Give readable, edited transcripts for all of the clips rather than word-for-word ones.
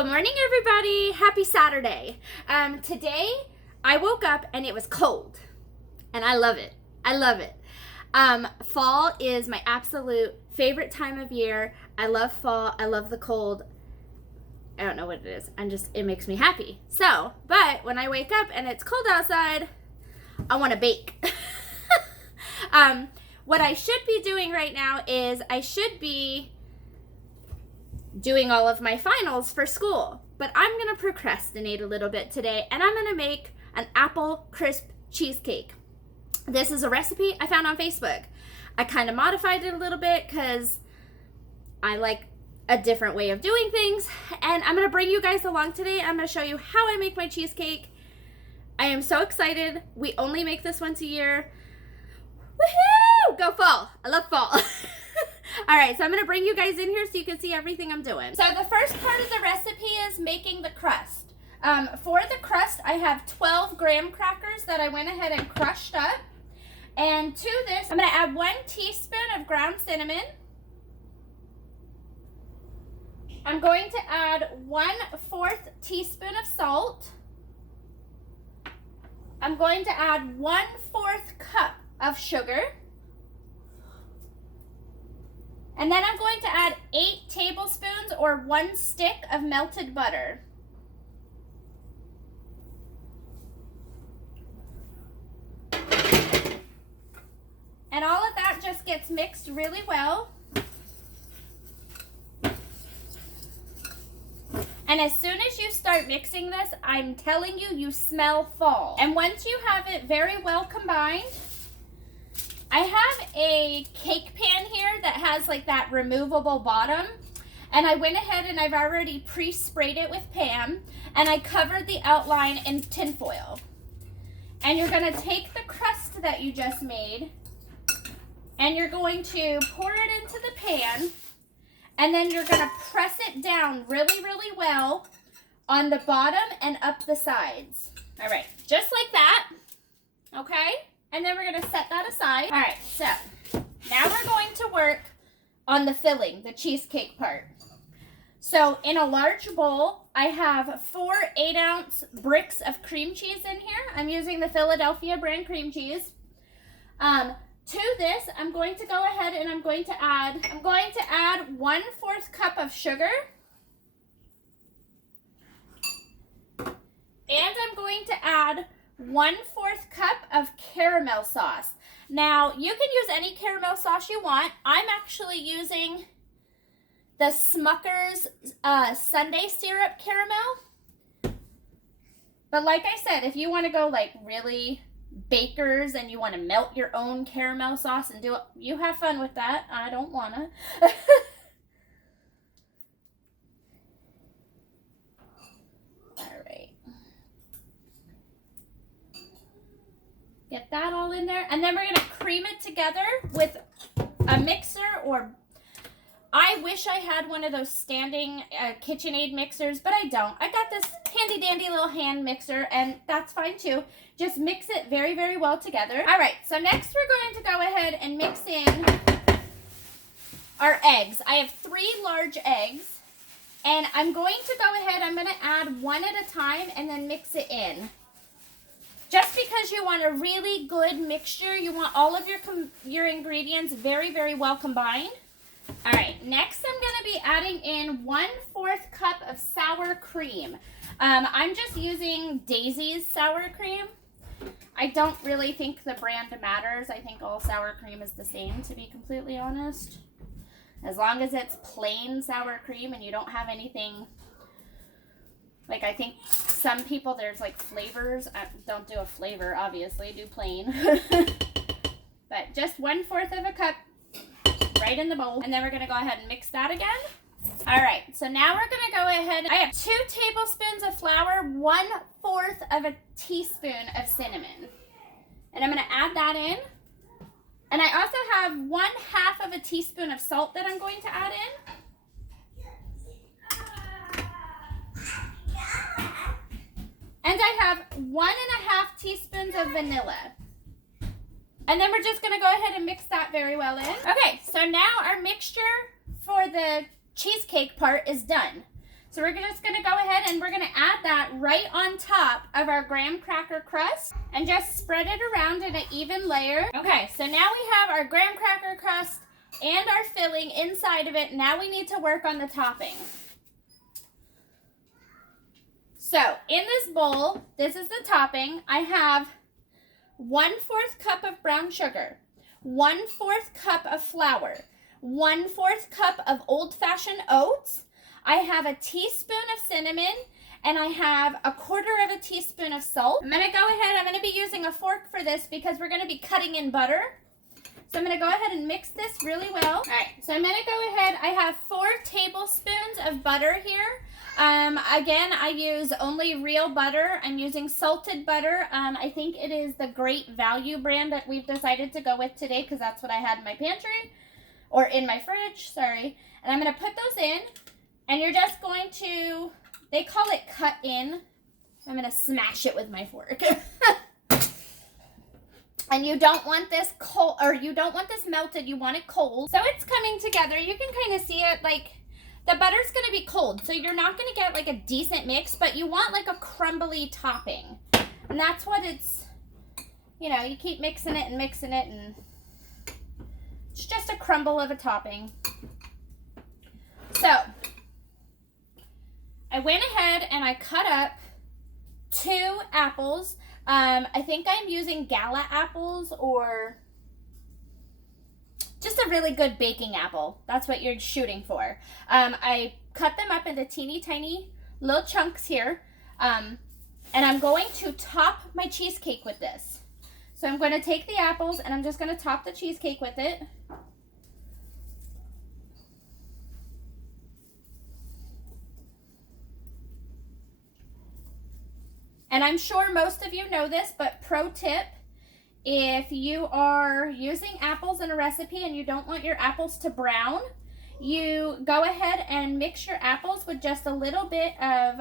Good morning, everybody. Happy Saturday. Today I woke up and it was cold and I love it. I love it. Fall is my absolute favorite time of year. I love fall. I love the cold. I don't know what it is. It makes me happy. But when I wake up and it's cold outside, I want to bake. What I should be doing right now is I should be doing all of my finals for school, but I'm gonna procrastinate a little bit today and I'm gonna make an apple crisp cheesecake. This is a recipe I found on Facebook. I kind of modified it a little bit because I like a different way of doing things, and I'm gonna bring you guys along today. I'm gonna show you how I make my cheesecake. I am so excited. We only make this once a year. Woohoo! Go fall. I love fall. All right, so I'm going to bring you guys in here so you can see everything I'm doing. So the first part of the recipe is making the crust. For the crust, I have 12 graham crackers that I went ahead and crushed up. And to this, I'm going to add 1 teaspoon of ground cinnamon. I'm going to add 1/4 teaspoon of salt. I'm going to add 1/4 cup of sugar. And then I'm going to add 8 tablespoons or 1 stick of melted butter. And all of that just gets mixed really well. And as soon as you start mixing this, I'm telling you, you smell fall. And once you have it very well combined, I have a cake pan here that has like that removable bottom, and I went ahead and I've already pre-sprayed it with Pam, and I covered the outline in tin foil. And you're going to take the crust that you just made and you're going to pour it into the pan, and then you're going to press it down really, really well on the bottom and up the sides. All right, just like that, okay? And then we're going to set that aside. All right, so now we're going to work on the filling, the cheesecake part. So in a large bowl, I have 4 8-ounce bricks of cream cheese in here. I'm using the Philadelphia brand cream cheese. To this, I'm going to go ahead and I'm going to add 1/4 cup of sugar. And I'm going to add 1/4 cup of caramel sauce. Now, you can use any caramel sauce you want. I'm actually using the Smucker's Sundae syrup caramel. But like I said, if you want to go like really bakers and you want to melt your own caramel sauce and do it, you have fun with that. I don't want to. Get that all in there. And then we're going to cream it together with a mixer, or I wish I had one of those standing KitchenAid mixers, but I don't. I got this handy dandy little hand mixer, and that's fine too. Just mix it very, very well together. All right, so next we're going to go ahead and mix in our eggs. I have 3 large eggs, and I'm going to go ahead, I'm going to add 1 at a time and then mix it in. Just because you want a really good mixture, you want all of your ingredients very, very well combined. All right, next I'm going to be adding in 1/4 cup of sour cream. I'm just using Daisy's sour cream. I don't really think the brand matters. I think all sour cream is the same, to be completely honest. As long as it's plain sour cream and you don't have anything. Like, I think some people, there's like flavors. Don't do a flavor, obviously. Do plain. But just 1/4 of a cup right in the bowl. And then we're going to go ahead and mix that again. All right. So now we're going to go ahead. I have 2 tablespoons of flour, 1/4 of a teaspoon of cinnamon. And I'm going to add that in. And I also have 1/2 of a teaspoon of salt that I'm going to add in. And I have 1.5 teaspoons of vanilla. And then we're just going to go ahead and mix that very well in. Okay, so now our mixture for the cheesecake part is done. So we're just gonna go ahead and we're gonna add that right on top of our graham cracker crust and just spread it around in an even layer. Okay, so now we have our graham cracker crust and our filling inside of it. Now we need to work on the topping. So in this bowl, this is the topping. I have 1/4 cup of brown sugar, 1/4 cup of flour, 1/4 cup of old-fashioned oats. I have a teaspoon of cinnamon, and I have 1/4 teaspoon of salt. I'm gonna go ahead, I'm gonna be using a fork for this because we're gonna be cutting in butter. So I'm gonna go ahead and mix this really well. All right, so I'm gonna go ahead, I have 4 tablespoons of butter here. Again, I use only real butter. I'm using salted butter. I think it is the Great Value brand that we've decided to go with today because that's what I had in my pantry, or in my fridge, sorry. And I'm gonna put those in. And you're just going to, they call it cut in. I'm going to smash it with my fork. And you don't want this cold, or you don't want this melted, you want it cold. So it's coming together. You can kind of see it, like, the butter's going to be cold. So you're not going to get, like, a decent mix, but you want, like, a crumbly topping. And that's what it's, you know, you keep mixing it, and it's just a crumble of a topping. So I went ahead and I cut up 2 apples. I think I'm using Gala apples or just a really good baking apple. That's what you're shooting for. I cut them up into teeny tiny little chunks here. And I'm going to top my cheesecake with this. So I'm going to take the apples and I'm just going to top the cheesecake with it. And I'm sure most of you know this, but pro tip, if you are using apples in a recipe and you don't want your apples to brown, you go ahead and mix your apples with just a little bit of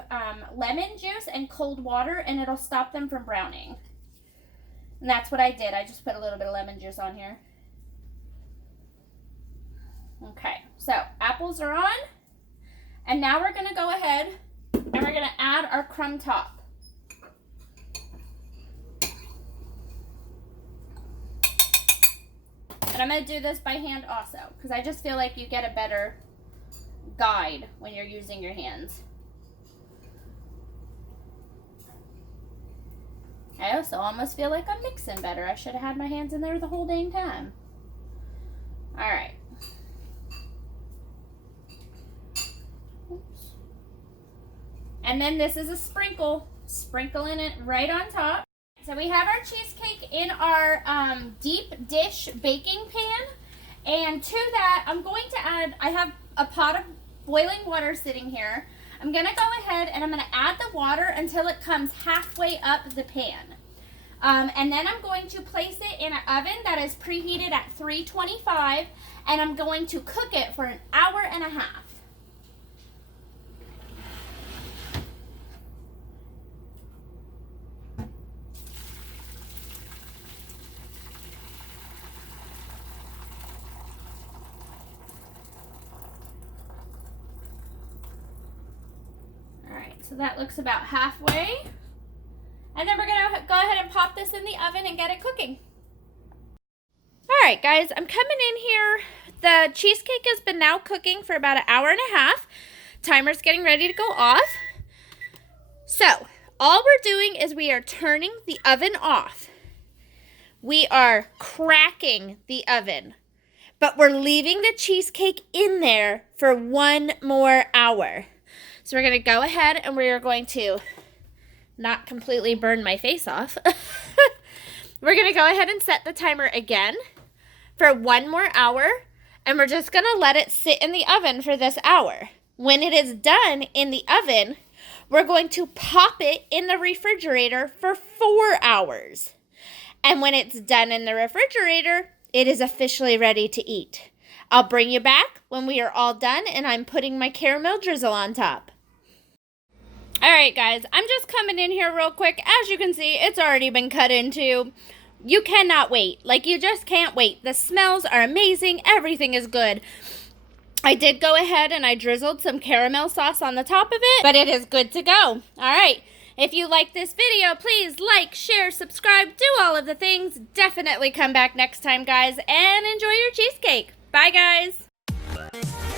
lemon juice and cold water, and it'll stop them from browning. And that's what I did. I just put a little bit of lemon juice on here. Okay, so apples are on. And now we're going to go ahead and we're going to add our crumb top. And I'm going to do this by hand also, because I just feel like you get a better guide when you're using your hands. I also almost feel like I'm mixing better. I should have had my hands in there the whole dang time. Alright. Oops. And then this is a sprinkle. Sprinkling it right on top. So we have our cheesecake in our deep dish baking pan, and to that I'm going to add, I have a pot of boiling water sitting here. I'm going to go ahead and I'm going to add the water until it comes halfway up the pan. And then I'm going to place it in an oven that is preheated at 325, and I'm going to cook it for 1.5 hours. So that looks about halfway. And then we're going to go ahead and pop this in the oven and get it cooking. All right, guys, I'm coming in here. The cheesecake has been now cooking for about 1.5 hours. Timer's getting ready to go off. So all we're doing is we are turning the oven off. We are cracking the oven, but we're leaving the cheesecake in there for 1 more hour. So we're going to go ahead and we are going to not completely burn my face off. We're going to go ahead and set the timer again for 1 more hour, and we're just going to let it sit in the oven for this hour. When it is done in the oven, we're going to pop it in the refrigerator for 4 hours. And when it's done in the refrigerator, it is officially ready to eat. I'll bring you back when we are all done and I'm putting my caramel drizzle on top. All right, guys, I'm just coming in here real quick. As you can see, it's already been cut into. You cannot wait. Like, you just can't wait. The smells are amazing. Everything is good. I did go ahead and I drizzled some caramel sauce on the top of it, but it is good to go. All right. If you like this video, please like, share, subscribe, do all of the things. Definitely come back next time, guys, and enjoy your cheesecake. Bye, guys.